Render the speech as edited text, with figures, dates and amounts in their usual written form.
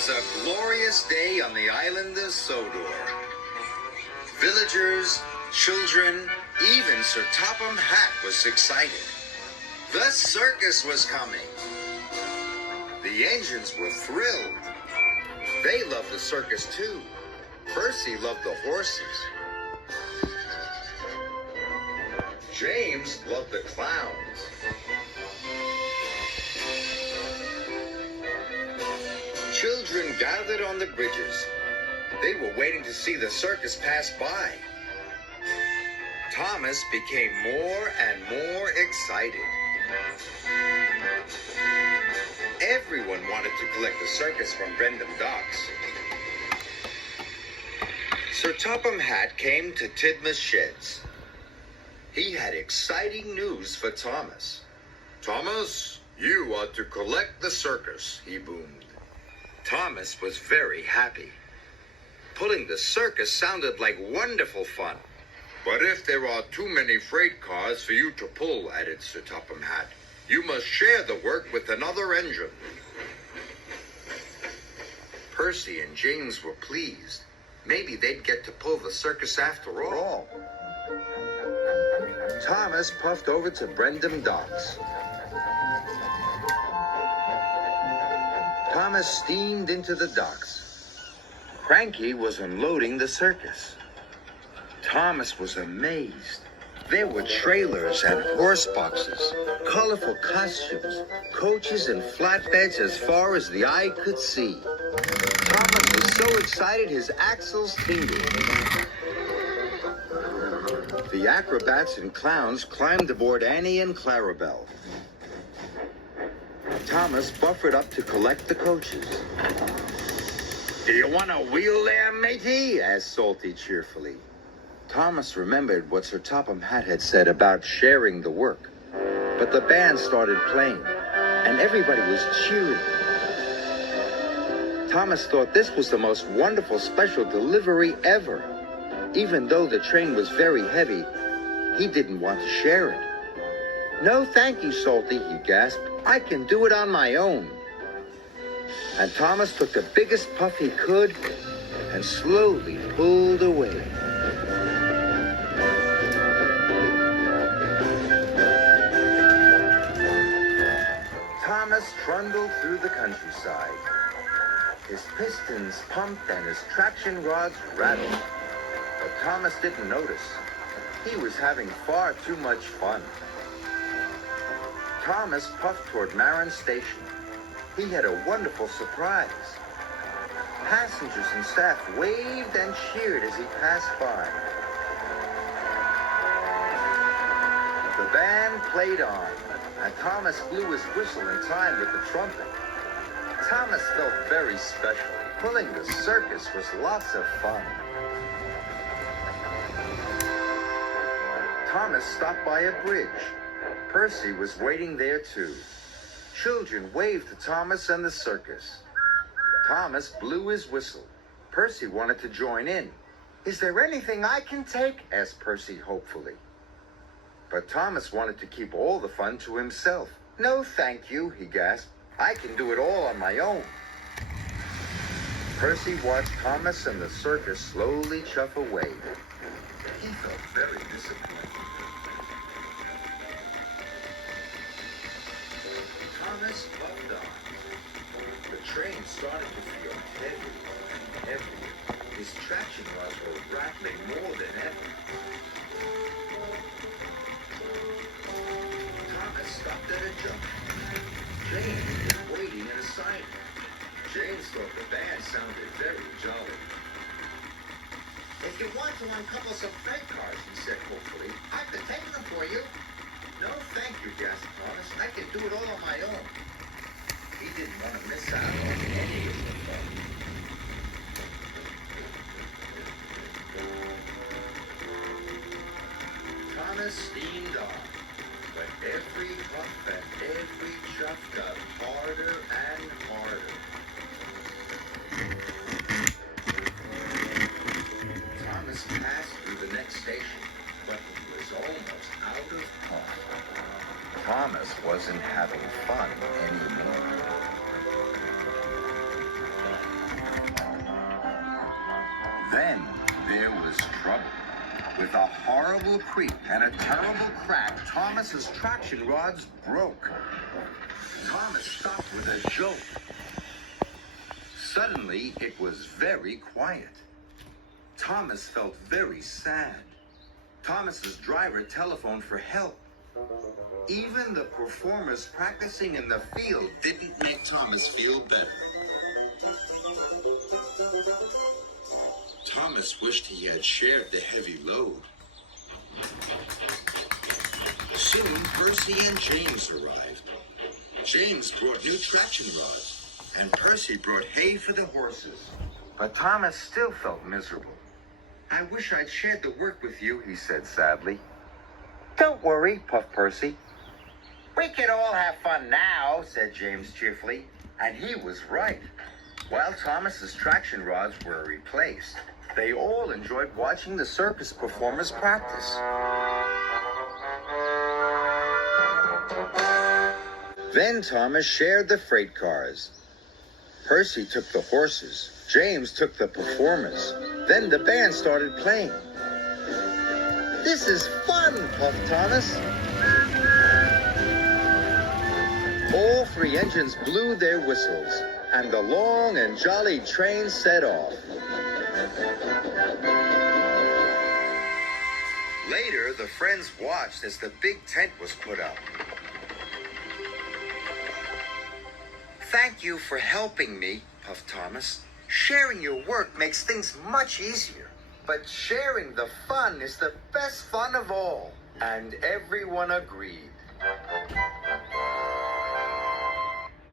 was a glorious day on the island of Sodor. Villagers, children, even Sir Topham Hatt was excited. The circus was coming. The engines were thrilled. They loved the circus too. Percy loved the horses. James loved the clowns. Children gathered on the bridges. They were waiting to see the circus pass by. Thomas became more and more excited. Everyone wanted to collect the circus from Brendam Docks. Sir Topham Hatt came to Tidmouth Sheds. He had exciting news for Thomas. "Thomas, you are to collect the circus," he boomed. Thomas was very happy. Pulling the circus sounded like wonderful fun. "But if there are too many freight cars for you to pull," added Sir Topham Hatt, "you must share the work with another engine." Percy and James were pleased. Maybe they'd get to pull the circus after all. Thomas puffed over to Brendam Docks. Thomas steamed into the docks. Cranky was unloading the circus. Thomas was amazed. There were trailers and horse boxes, colorful costumes, coaches and flatbeds as far as the eye could see. Thomas was so excited his axles tingled. The acrobats and clowns climbed aboard Annie and Clarabelle. Thomas buffered up to collect the coaches. "Do you want a wheel there, matey?" asked Salty cheerfully. Thomas remembered what Sir Topham Hatt had said about sharing the work. But the band started playing, and everybody was cheering. Thomas thought this was the most wonderful special delivery ever. Even though the train was very heavy, he didn't want to share it. "No, thank you, Salty," he gasped. "I can do it on my own." And Thomas took the biggest puff he could and slowly pulled away. Thomas trundled through the countryside. His pistons pumped and his traction rods rattled. But Thomas didn't notice. He was having far too much fun. Thomas puffed toward Marin Station. He had a wonderful surprise. Passengers and staff waved and cheered as he passed by. The band played on, and Thomas blew his whistle in time with the trumpet. Thomas felt very special. Pulling the circus was lots of fun. Thomas stopped by a bridge. Percy was waiting there too. Children waved to Thomas and the circus. Thomas blew his whistle. Percy wanted to join in. "Is there anything I can take?" asked Percy hopefully. But Thomas wanted to keep all the fun to himself. "No, thank you," he gasped. "I can do it all on my own." Percy watched Thomas and the circus slowly chuff away. He felt very disappointed. Thomas puffed on. The train started to feel heavy and heavy. His traction rods were rattling more than ever. Thomas stopped at a jump. James was waiting in a side. James thought the band sounded very jolly. "If you want to uncouple some freight cars," he said hopefully, "I could take them for you." "No, thank you," gasped Thomas. "I can do it all on my own." He didn't want to miss out on any of the fun. Thomas steamed on, but every puff and every chuff got harder and harder. Thomas passed through the next station, but he was almost out of puff. Thomas wasn't having fun anymore. Then there was trouble. With a horrible creak and a terrible crack, Thomas's traction rods broke. Thomas stopped with a jolt. Suddenly, it was very quiet. Thomas felt very sad. Thomas's driver telephoned for help. Even the performers practicing in the field didn't make Thomas feel better. Thomas wished he had shared the heavy load. Soon, Percy and James arrived. James brought new traction rods, and Percy brought hay for the horses. But Thomas still felt miserable. "I wish I'd shared the work with you," he said sadly. "Don't worry," puffed Percy. "We can all have fun now," said James cheerfully. And he was right. While Thomas's traction rods were replaced, they all enjoyed watching the circus performers practice. Then Thomas shared the freight cars. Percy took the horses. James took the performers. Then the band started playing. "This is fun," puffed Thomas. All three engines blew their whistles, and the long and jolly train set off. Later, the friends watched as the big tent was put up. "Thank you for helping me," puffed Thomas. "Sharing your work makes things much easier. But sharing the fun is the best fun of all." And everyone agreed.